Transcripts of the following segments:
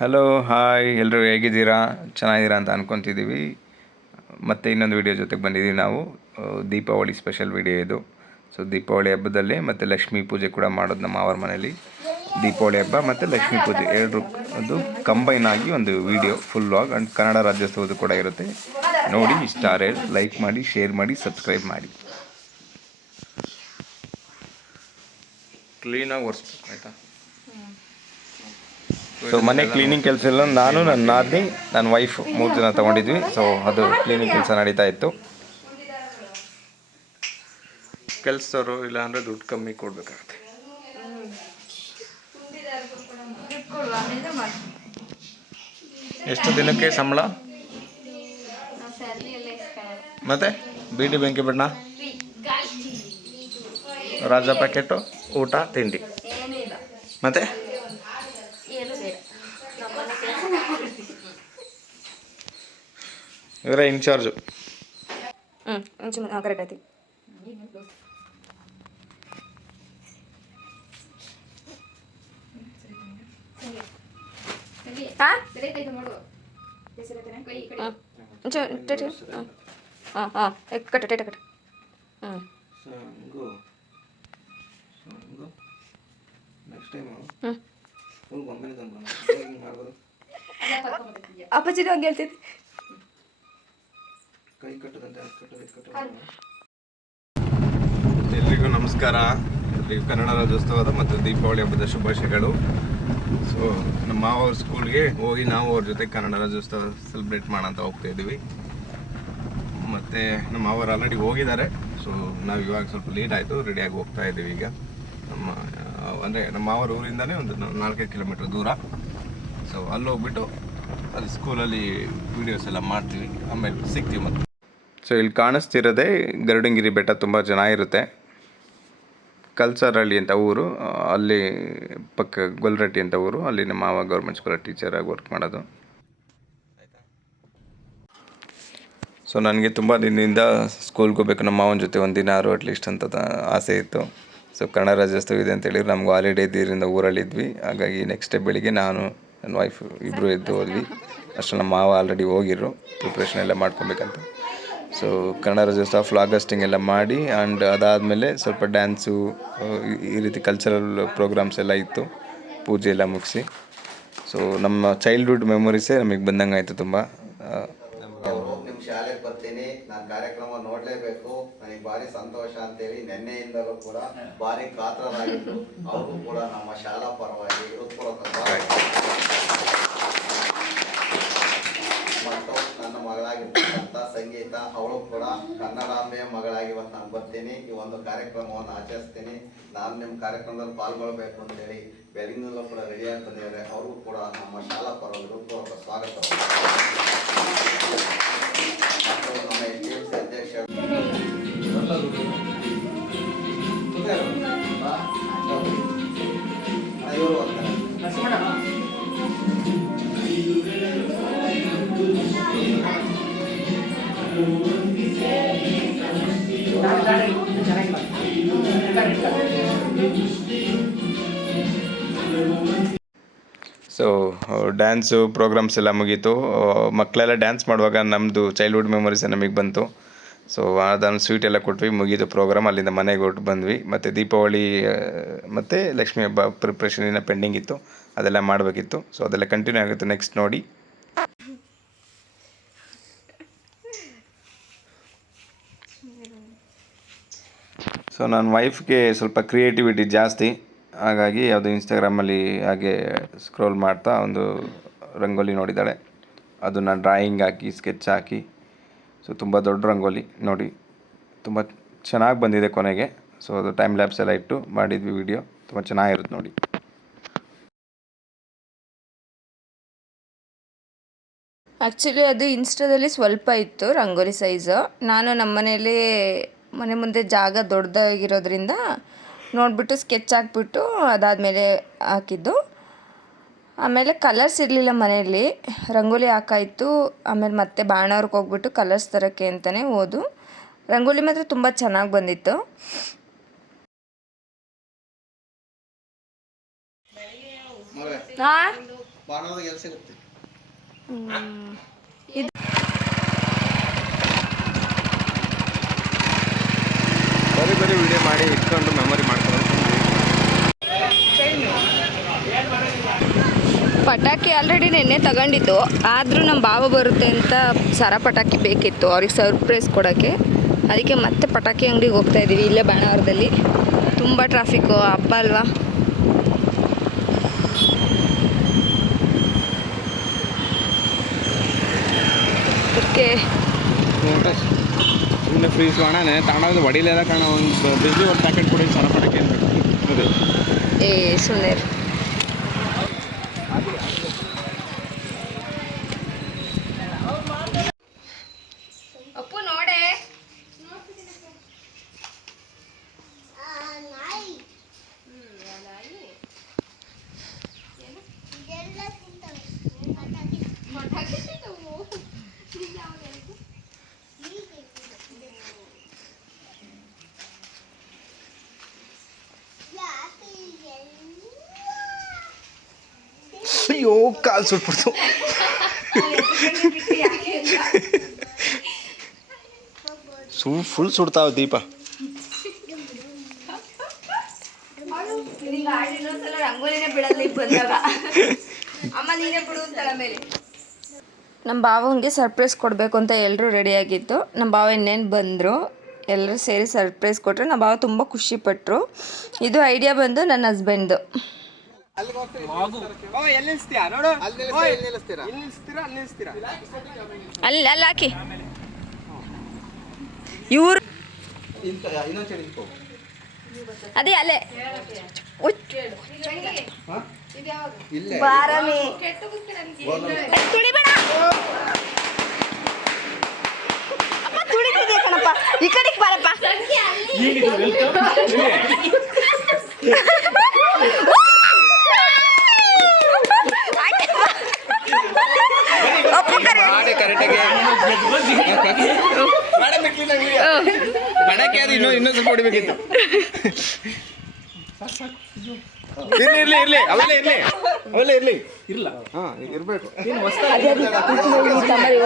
Hello hi ಎಲ್ಲರೂ ಹೇಗಿದ್ದೀರಾ? ಚೆನ್ನಾಗಿದ್ದೀರಾ ಅಂತ ಅಂದ್ಕೊತಿದ್ದೀವಿ. ಮತ್ತು ಇನ್ನೊಂದು ವಿಡಿಯೋ ಜೊತೆಗೆ ಬಂದಿದ್ದೀವಿ ನಾವು. ದೀಪಾವಳಿ ಸ್ಪೆಷಲ್ ವಿಡಿಯೋ ಇದು. ಸೊ ದೀಪಾವಳಿ ಹಬ್ಬದಲ್ಲಿ ಮತ್ತು ಲಕ್ಷ್ಮೀ ಪೂಜೆ ಕೂಡ ಮಾಡೋದು ನಮ್ಮ ಅವ್ರ ಮನೇಲಿ. ದೀಪಾವಳಿ ಹಬ್ಬ ಮತ್ತು ಲಕ್ಷ್ಮೀ ಪೂಜೆ ಎರಡು ಅದು ಕಂಬೈನ್ ಆಗಿ ಒಂದು video full vlog and Kannada ರಾಜ್ಯೋತ್ಸವದ ಕೂಡ ಇರುತ್ತೆ. ನೋಡಿ, ಇಷ್ಟ ಆದರೆ ಲೈಕ್ ಮಾಡಿ, ಶೇರ್ ಮಾಡಿ, ಸಬ್ಸ್ಕ್ರೈಬ್ ಮಾಡಿ. ಕ್ಲೀನಾಗಿ ಒರೆಸ್ಬೇಕು ಆಯಿತಾ? ಸೊ ಮನೆ ಕ್ಲೀನಿಂಗ್ ಕೆಲಸ ಎಲ್ಲ ನಾನು, ನನ್ನ ನಾದಿನಿ, ನನ್ನ ವೈಫ್ 3 ಜನ ತೊಗೊಂಡಿದ್ವಿ. ಸೊ ಅದು ಕ್ಲೀನಿಂಗ್ ಕೆಲಸ ನಡೀತಾ ಇತ್ತು. ಕೆಲಸದವರು ಇಲ್ಲ ಅಂದರೆ ದುಡ್ಡು ಕಮ್ಮಿ ಕೊಡಬೇಕಾಗುತ್ತೆ. ಎಷ್ಟು ದಿನಕ್ಕೆ ಸಂಬಳ? ಮತ್ತೆ ಬೀಡಿ ಬೆಂಕಿ ಬಣ್ಣ, ರಾಜ ಪ್ಯಾಕೆಟು, ಊಟ ತಿಂಡಿ, ಮತ್ತೆ ಇವರೇ ಇನ್ಚಾರ್ಜು. ಕರೆಕ್ಟ್ ಐತಿ. ಅಪ್ಪಾಜಿನೂ ಹಂಗೆ ಹೇಳ್ತೈತಿ. ಎಲ್ರಿಗೂ ನಮಸ್ಕಾರ. ಎಲ್ರಿಗೂ ಕನ್ನಡ ರಾಜ್ಯೋತ್ಸವದ ಮತ್ತು ದೀಪಾವಳಿ ಹಬ್ಬದ ಶುಭಾಶಯಗಳು. ಸೊ ನಮ್ಮ ಮಾವವ್ರ ಸ್ಕೂಲ್ಗೆ ಹೋಗಿ ನಾವು ಅವ್ರ ಜೊತೆ ಕನ್ನಡ ರಾಜ್ಯೋತ್ಸವ ಸೆಲೆಬ್ರೇಟ್ ಮಾಡೋಂತ ಹೋಗ್ತಾ ಇದ್ದೀವಿ. ಮತ್ತು ನಮ್ಮ ಮಾವರು ಆಲ್ರೆಡಿ ಹೋಗಿದ್ದಾರೆ. ಸೊ ನಾವು ಇವಾಗ ಸ್ವಲ್ಪ ಲೇಟ್ ಆಯಿತು, ರೆಡಿಯಾಗಿ ಹೋಗ್ತಾ ಇದ್ದೀವಿ ಈಗ. ಅಂದರೆ ನಮ್ಮ ಮಾವರ ಊರಿಂದನೇ ಒಂದು 4 ಕಿಲೋಮೀಟ್ರ್ ದೂರ. ಸೊ ಅಲ್ಲಿ ಹೋಗ್ಬಿಟ್ಟು ಅಲ್ಲಿ ಸ್ಕೂಲಲ್ಲಿ ವೀಡಿಯೋಸ್ ಎಲ್ಲ ಮಾಡ್ತೀವಿ, ಆಮೇಲೆ ಸಿಗ್ತೀವಿ ಮತ್ತೆ. ಸೊ ಇಲ್ಲಿ ಕಾಣಿಸ್ತಿರೋದೇ ಗರುಡಂಗಿರಿ ಬೆಟ್ಟ, ತುಂಬ ಚೆನ್ನಾಗಿರುತ್ತೆ. ಕಲ್ಸರಹಳ್ಳಿ ಅಂತ ಊರು, ಅಲ್ಲಿ ಪಕ್ಕ ಗೊಲ್ರಟ್ಟಿ ಅಂತ ಊರು, ಅಲ್ಲಿ ನಮ್ಮ ಮಾವ ಗೌರ್ಮೆಂಟ್ ಸ್ಕೂಲಲ್ಲಿ ಟೀಚರಾಗಿ ವರ್ಕ್ ಮಾಡೋದು. ಸೊ ನನಗೆ ತುಂಬ ದಿನದಿಂದ ಸ್ಕೂಲ್ಗೆ ಹೋಗ್ಬೇಕು, ನಮ್ಮ ಮಾವನ ಜೊತೆ ಒಂದು ದಿನ ಆರು ಅಟ್ಲೀಸ್ಟ್ ಅಂತ ಆಸೆ ಇತ್ತು. ಸೊ ಕನ್ನಡ ರಾಜ್ಯೋತ್ಸವ ಇದೆ ಅಂತೇಳಿದ್ರೆ ನಮ್ಗೆ ಹಾಲಿಡೇ ಇದ್ದರಿಂದ ಊರಲ್ಲಿದ್ವಿ. ಹಾಗಾಗಿ ನೆಕ್ಸ್ಟ್ ಡೇ ಬೆಳಿಗ್ಗೆ ನಾನು, ನನ್ನ ವೈಫ್ ಇಬ್ಬರು ಎದ್ದು ಹೋದ್ವಿ. ಅಷ್ಟು ನಮ್ಮ ಮಾವ ಆಲ್ರೆಡಿ ಹೋಗಿದ್ರು ಪ್ರಿಪ್ರೇಷನ್ ಎಲ್ಲ ಮಾಡ್ಕೊಬೇಕಂತ. ಸೊ ಕನ್ನಡ ರಾಜ್ಯೋತ್ಸವ ಫ್ಲಾಗಸ್ಟಿಂಗ್ ಎಲ್ಲ ಮಾಡಿ ಆ್ಯಂಡ್ ಅದಾದಮೇಲೆ ಸ್ವಲ್ಪ ಡ್ಯಾನ್ಸು, ಈ ರೀತಿ ಕಲ್ಚರಲ್ ಪ್ರೋಗ್ರಾಮ್ಸ್ ಎಲ್ಲ ಇತ್ತು. ಪೂಜೆ ಎಲ್ಲ ಮುಗಿಸಿ ಸೊ ನಮ್ಮ ಚೈಲ್ಡ್ಹುಡ್ ಮೆಮೊರೀಸೇ ನಮಗೆ ಬಂದಂಗೆ ಆಯಿತು ತುಂಬ. ನಿಮ್ಮ ಶಾಲೆಗೆ ಬರ್ತೀನಿ, ನಾನು ಕಾರ್ಯಕ್ರಮ ನೋಡಲೇಬೇಕು, ನನಗೆ ಭಾರಿ ಸಂತೋಷ ಅಂತೇಳಿ ನಿನ್ನೆಯಿಂದಲೂ ಕೂಡ ಭಾರಿ ಕಾತರರಾಗಿದ್ದು ಅವರು ಕೂಡ ನಮ್ಮ ಶಾಲಾ ಪರವಾಗಿ ಮತ್ತು ನನ್ನ ಮಗಳಾಗಿರ್ತಕ್ಕಂಥ ಸಂಗೀತ, ಅವಳು ಕೂಡ ಕನ್ನಡಾಂಬೆಯ ಮಗಳಾಗಿ ಇವತ್ತು ನಾನು ಬರ್ತೀನಿ, ಈ ಒಂದು ಕಾರ್ಯಕ್ರಮವನ್ನು ಆಚರಿಸ್ತೀನಿ. ನಾನು ನಿಮ್ಮ ಕಾರ್ಯಕ್ರಮದಲ್ಲಿ ಪಾಲ್ಗೊಳ್ಬೇಕು ಅಂತೇಳಿ ಬೆಳಗಿನಲ್ಲೂ ಕೂಡ ರೆಡಿಯಾಗಿ ಬಂದಿದ್ದಾರೆ. ಅವರು ಕೂಡ ನಮ್ಮ ಶಾಲಾ ಪರವಾಗಿ ಹೃತ್ಪೂರ್ವಕ ಸ್ವಾಗತ. ಮತ್ತು ನಮ್ಮ STFC ಅಧ್ಯಕ್ಷ ಸೊ ಡ್ಯಾನ್ಸು ಪ್ರೋಗ್ರಾಮ್ಸ್ ಎಲ್ಲ ಮುಗೀತು. ಮಕ್ಕಳೆಲ್ಲ ಡ್ಯಾನ್ಸ್ ಮಾಡುವಾಗ ನಮ್ಮದು ಚೈಲ್ಡ್ಹುಡ್ ಮೆಮೊರೀಸ್ ನಮಗೆ ಬಂತು. ಸೊ ಅದನ್ನು ಸ್ವೀಟ್ ಎಲ್ಲ ಕೊಟ್ವಿ, ಮುಗೀತು ಪ್ರೋಗ್ರಾಮ್. ಅಲ್ಲಿಂದ ಮನೆಗೆ ಹೊರಟು ಬಂದ್ವಿ. ಮತ್ತು ದೀಪಾವಳಿ ಮತ್ತು ಲಕ್ಷ್ಮೀ ಹಬ್ಬ ಪ್ರಿಪ್ರೇಷನ್ ಇನ್ನೂ ಪೆಂಡಿಂಗ್ ಇತ್ತು, ಅದೆಲ್ಲ ಮಾಡಬೇಕಿತ್ತು. ಸೊ ಅದೆಲ್ಲ ಕಂಟಿನ್ಯೂ ಆಗುತ್ತೆ ನೆಕ್ಸ್ಟ್ ನೋಡಿ. ಸೊ ನನ್ನ ವೈಫ್ಗೆ ಸ್ವಲ್ಪ ಕ್ರಿಯೇಟಿವಿಟಿ ಜಾಸ್ತಿ, ಹಾಗಾಗಿ ಯಾವುದೋ ಇನ್ಸ್ಟಾಗ್ರಾಮಲ್ಲಿ ಹಾಗೆ ಸ್ಕ್ರೋಲ್ ಮಾಡ್ತಾ ಒಂದು ರಂಗೋಲಿ ನೋಡಿದ್ದಾಳೆ. ಅದನ್ನು ಡ್ರಾಯಿಂಗ್ ಹಾಕಿ, ಸ್ಕೆಚ್ ಹಾಕಿ, ಸೊ ತುಂಬ ದೊಡ್ಡ ರಂಗೋಲಿ ನೋಡಿ, ತುಂಬ ಚೆನ್ನಾಗಿ ಬಂದಿದೆ ಕೊನೆಗೆ. ಸೊ ಅದು ಟೈಮ್ ಲ್ಯಾಬ್ಸ್ ಎಲ್ಲ ಇಟ್ಟು ಮಾಡಿದ್ವಿ ವಿಡಿಯೋ, ತುಂಬ ಚೆನ್ನಾಗಿರುತ್ತೆ ನೋಡಿ. ಆ್ಯಕ್ಚುಲಿ ಅದು ಇನ್ಸ್ಟಾದಲ್ಲಿ ಸ್ವಲ್ಪ ಇತ್ತು ರಂಗೋಲಿ ಸೈಜು. ನಾನು ನಮ್ಮ ಮನೇಲಿ ಮನೆ ಮುಂದೆ ಜಾಗ ದೊಡ್ಡದಾಗಿರೋದ್ರಿಂದ ನೋಡಿಬಿಟ್ಟು ಸ್ಕೆಚ್ ಹಾಕ್ಬಿಟ್ಟು ಅದಾದಮೇಲೆ ಹಾಕಿದ್ದು. ಆಮೇಲೆ ಕಲರ್ಸ್ ಇರಲಿಲ್ಲ ಮನೆಯಲ್ಲಿ, ರಂಗೋಲಿ ಹಾಕಾಯಿತು. ಆಮೇಲೆ ಮತ್ತೆ ಬಾಣವ್ರಿಗೆ ಹೋಗ್ಬಿಟ್ಟು ಕಲರ್ಸ್ ತರೋಕ್ಕೆ ಅಂತಲೇ ಹೋದು. ರಂಗೋಲಿ ಮಾತ್ರ ತುಂಬ ಚೆನ್ನಾಗಿ ಬಂದಿತ್ತು. ಹಾಂ ಬಾಣದಾಗ ಎಲ್ಲಿ ಸಿಗುತ್ತೆ? ಇದು ಬರೀ ವಿಡಿಯೋ ಮಾಡಿ ಇಟ್ಕೊಂಡು ಮೆಮೊರಿ ಮಾಡ್ಕೊಂಡು ಪಟಾಕಿ ಆಲ್ರೆಡಿ ನೆನ್ನೆ ತಗೊಂಡಿದ್ದು, ಆದರೂ ನಮ್ಮ ಭಾವ ಬರುತ್ತೆ ಅಂತ ಸರ ಪಟಾಕಿ ಬೇಕಿತ್ತು ಅವ್ರಿಗೆ ಸರ್ಪ್ರೈಸ್ ಕೊಡೋಕ್ಕೆ. ಅದಕ್ಕೆ ಮತ್ತೆ ಪಟಾಕಿ ಅಂಗಡಿಗೆ ಹೋಗ್ತಾ ಇದ್ದೀವಿ, ಇಲ್ಲೇ ಬಾಣಾವರದಲ್ಲಿ. ತುಂಬ ಟ್ರಾಫಿಕ್ಕು, ಹಬ್ಬ ಅಲ್ವಾ. ಅದಕ್ಕೆ ಸುಮ್ಮನೆ ಫ್ರೀಸ್ ಮಾಡೋಣ ತಗೊಂಡೋದು ಹೊಡಿಲೆಲ್ಲ ಕಾಣ. ಒಂದು ಬಿಸಿ ಒಂದು ಪ್ಯಾಕೆಟ್ ಕೊಡಿ ಸರ ಪಟಾಕಿ ಅನ್ಬೇಕು. ಏ ಸುಮ್ಮನೆ ಅಪ್ಪು ನೋಡೆ. ಅಯ್ಯೋ ಕಾಲು ಸುಟ್ಬಿಡ್ತು. ಫುಲ್ ಸುಡ್ತಾವ ದೀಪ. ರಂಗೋಲಿನೇ ಬಿಡಲ್ಲ ಈಗ ಬಂದಾಗ. ಅಮ್ಮ ನೀನೇ ಬಿಡು ಅಂತಳ ಮೇಲೆ. ನಮ್ಮ ಭಾವಂಗೆ ಸರ್ಪ್ರೈಸ್ ಕೊಡಬೇಕು ಅಂತ ಎಲ್ಲರೂ ರೆಡಿಯಾಗಿತ್ತು. ನಮ್ಮ ಭಾವ ಇನ್ನೇನು ಬಂದರು, ಎಲ್ಲರೂ ಸೇರಿ ಸರ್ಪ್ರೈಸ್ ಕೊಟ್ಟರು. ನಮ್ಮ ಭಾವ ತುಂಬ ಖುಷಿಪಟ್ಟರು. ಇದು ಐಡಿಯಾ ಬಂದು ನನ್ನ ಹಸ್ಬೆಂಡ್ದು. ಅಲ್ಲಿ ಅಲ್ಲಿ ಹಾಕಿ ಇವರು ಅದೇ ಅಲ್ಲೇ ಬಾರಮಿ ತುಳಿಬೇಡ ಅಪ್ಪ, ತುಳಿತಿದ್ದೆ ಕಣಪ್ಪ. ಈ ಕಡೆಗೆ ಬಾರಪ್ಪ. ಪಟಾಕಿ ಅದು ಇನ್ನೂ ಸ್ವಲ್ಪ ಹೊಡಿಬೇಕಿತ್ತು. ಇರ್ಲಿ ಅವೆಲ್ಲ ಇರ್ಲಿ ಇಲ್ಲ. ಇರ್ಬೇಕು.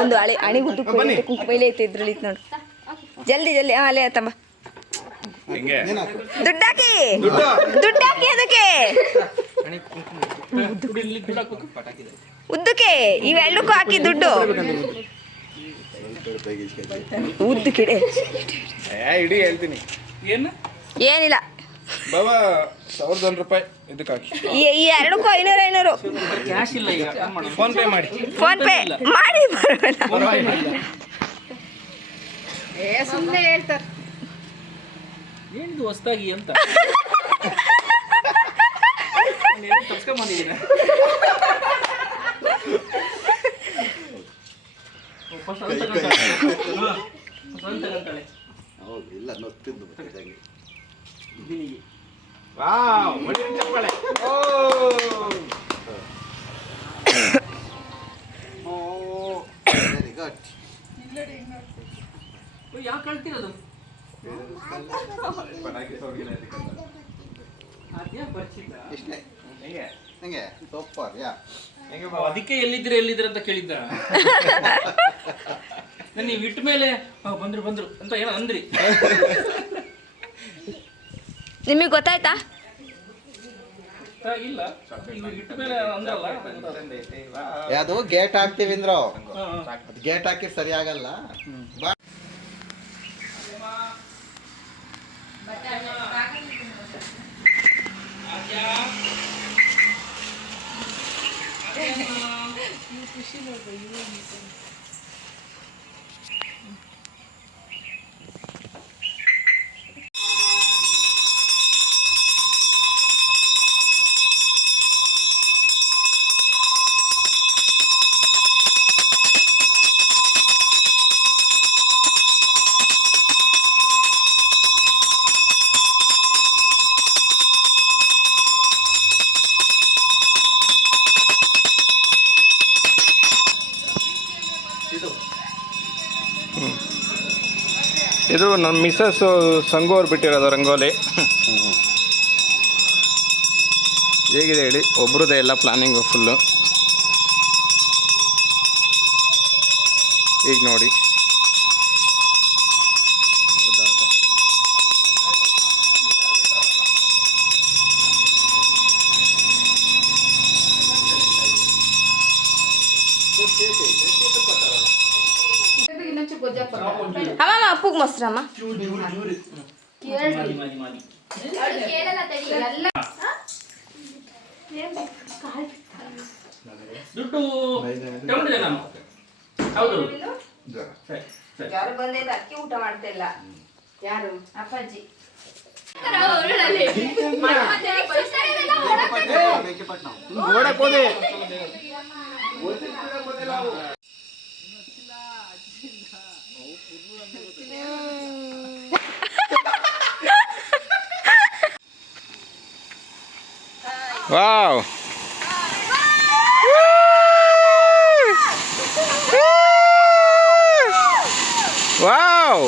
ಒಂದು ಅಣಿ ಕುಂಕುಮೈಲೆ ಐತೆ ಇದ್ರಲ್ಲಿ ನೋಡು. ಜಲ್ದಿ ಅಲ್ಲೇ ತಮ್ಮ ದುಡ್ಡಾಕಿ ಅದಕ್ಕೆ ಉದ್ದಕ್ಕೆ ಇವೆಲ್ಲಕ್ಕೂ ಹಾಕಿ ದುಡ್ಡು ಉದ್ದಕ್ಕಿಡೆ ಇಡೀ ಹೇಳ್ತೀನಿ. ಏನಿಲ್ಲ ಬಾಬಾ 1001 ರೂಪಾಯಿ ಇದಕ್ಕೆ ಹಾಕಿ. ಈ ಎರಡಕ್ಕೂ 500 ಕ್ಯಾಶ್ ಇಲ್ಲ ಈಗ. ಫೋನ್ ಪೇ ಮಾಡಿ ಸುಮ್ಮನೆ ಹೇಳ್ತಾರೆ. ಏನಿದು ಹೊಸದಾಗಿ ಅಂತ ತರ್ಸ್ಕೊಂಬಂದಿದ್ದೀನ. ಹೌದು, ಇಲ್ಲ ನೊತ್ತಿದ್ದು ಬರ್ತದಂಗೆ. Very good. ಯಾಕೆ ಕಳ್ತಿರೋದು? ಅದ್ಯಾ ಪರಿಚಿತ ಇಷ್ಟೇ ನಂಗೆ ಸೂಪರ್. ಅದಕ್ಕೆ ಎಲ್ಲಿದ್ರೆ ಅಂತ ಕೇಳಿದ್ದ. ನೀವು ಇಟ್ಟ ಮೇಲೆ ಬಂದ್ರು ಅಂತ ಏನೋ ಅಂದ್ರಿ. ನಿಮಗೆ ಗೊತ್ತಾಯ್ತಾ? ಇಲ್ಲ, ಇವಾಗ ಇಟ್ಟ ಮೇಲೆ ಅಂದ್ರಲ್ಲ. ಅದು ಗೇಟ್ ಹಾಕ್ತೀವಿ ಅಂದ್ರು, ಗೇಟ್ ಹಾಕಿ ಸರಿ ಆಗಲ್ಲ. ಇದು ನಮ್ಮ ಮಿಸಸ್ ಸಂಗು ಅವ್ರು ಬಿಟ್ಟಿರೋದು ರಂಗೋಲಿ. ಹೇಗಿದೆ ಹೇಳಿ, ಒಬ್ರದ್ದೇ ಎಲ್ಲ ಪ್ಲಾನಿಂಗು ಫುಲ್ಲು. ಈಗ ನೋಡಿ ಗೊತ್ತಾಗುತ್ತೆ. ಅಮ್ಮ ಅಪ್ಪಗೆ ಮೊಸರಮ್ಮ ದುಡ್ಡು ತಗೊಂಡಿದ್ದೆ ನಾನು. ಹೌದು ಸರಿ ಸರಿ. ಯಾರು ಬಂದಿದ್ದು ಅಕ್ಕಿ ಊಟ ಮಾಡ್ತಿಲ್ಲ. ಯಾರು? ಅಪ್ಪಾಜಿ. ವಾವ್ ವಾವ್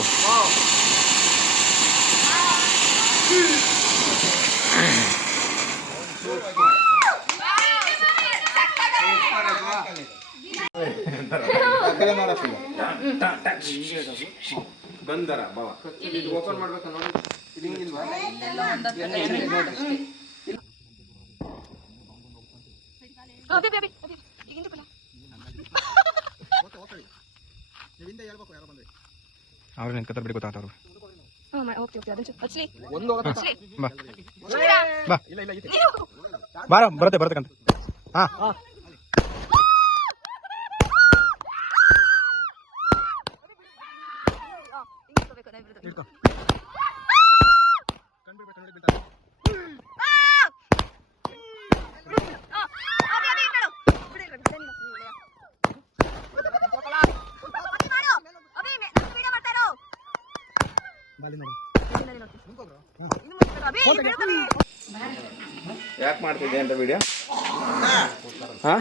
ಬಂದರ ಬಾವ ಇದು ಓಪನ್ ಮಾಡ್ಬೇಕು ನೋಡಿ. ಇದು ಹಿಂಗಿಲ್ವಾ? ಅವ್ರು ನೆನ್ಕತ್ತ ಬಿಡಿ ಗೊತ್ತಾಗ್ತವ್ರು. ಬಾರ ಬರತ್ತಕ್ಕಂತ. ಹಾ ಯಾಕೆ ಮಾಡ್ತಿದ್ದೆ ಅಂತ ವಿಡಿಯೋ? ಹಾಂ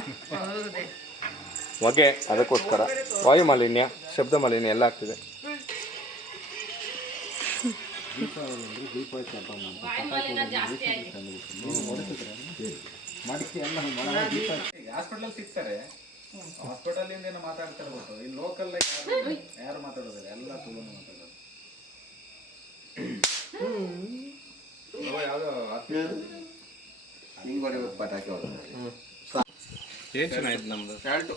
ಹೊಗೆ, ಅದಕ್ಕೋಸ್ಕರ ವಾಯು ಮಾಲಿನ್ಯ, ಶಬ್ದ ಮಾಲಿನ್ಯ ಎಲ್ಲ ಆಗ್ತಿದೆ. ಹಾಸ್ಪಿಟಲ್ ಸಿಗ್ತಾರೆ, ಹಾಸ್ಪಿಟಲ್ ಇಂದ ಮಾತಾಡ್ತಾರೆ ಗೊತ್ತು. ಇಲ್ಲಿ ಲೋಕಲ್ ಯಾರು ಮಾತಾಡೋದಿಲ್ಲ, ಎಲ್ಲ ತುಳುನ ಮಾತಾಡೋದು. ಪಟಾಕಿ ಏನು ಚೆನ್ನಾಯ್ತು ನಮ್ದು ಶಾಲ್ಟು,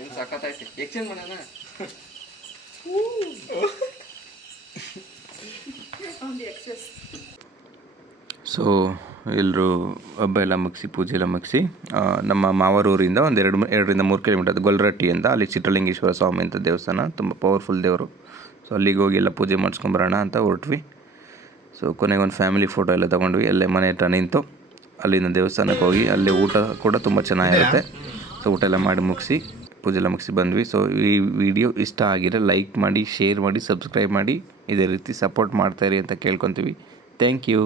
ಏನು ಸಖತ್ತಾಯ್ತು. ಎಕ್ಸ್ಚೇಂಜ್ ಮಾಡೋಣ. ಸೊ ಎಲ್ಲರೂ ಹಬ್ಬ ಎಲ್ಲ ಮುಗಿಸಿ ಪೂಜೆ ಎಲ್ಲ ಮುಗಿಸಿ ನಮ್ಮ ಮಾವರೂರಿಂದ ಒಂದು 2-3 ಕಿಲೋಮೀಟರ್ ಗೊಲ್ರಟ್ಟಿ ಅಂತ, ಅಲ್ಲಿ ಚಿತ್ರಲಿಂಗೇಶ್ವರ ಸ್ವಾಮಿ ಅಂತ ದೇವಸ್ಥಾನ, ತುಂಬ ಪವರ್ಫುಲ್ ದೇವರು. ಸೊ ಅಲ್ಲಿಗೆ ಹೋಗಿ ಎಲ್ಲ ಪೂಜೆ ಮಾಡಿಸ್ಕೊಂಬರೋಣ ಅಂತ ಹೊರಟ್ವಿ. ಸೊ ಕೊನೆಗೊಂದು ಫ್ಯಾಮಿಲಿ ಫೋಟೋ ಎಲ್ಲ ತೊಗೊಂಡ್ವಿ. ಅಲ್ಲೇ ಮನೆ ಹತ್ರ ನಿಂತು ಅಲ್ಲಿಂದ ದೇವಸ್ಥಾನಕ್ಕೆ ಹೋಗಿ ಅಲ್ಲಿ ಊಟ ಕೂಡ ತುಂಬ ಚೆನ್ನಾಗಿರುತ್ತೆ. ಸೊ ಊಟ ಎಲ್ಲ ಮಾಡಿ ಮುಗಿಸಿ ಪೂಜೆ ಎಲ್ಲ ಮುಗಿಸಿ ಬಂದ್ವಿ. ಸೊ ಈ ವಿಡಿಯೋ ಇಷ್ಟ ಆಗಿದ್ರೆ ಲೈಕ್ ಮಾಡಿ, ಶೇರ್ ಮಾಡಿ, ಸಬ್ಸ್ಕ್ರೈಬ್ ಮಾಡಿ, ಇದೇ ರೀತಿ ಸಪೋರ್ಟ್ ಮಾಡ್ತಾಯಿರಿ ಅಂತ ಕೇಳ್ಕೊತೀವಿ. Thank you.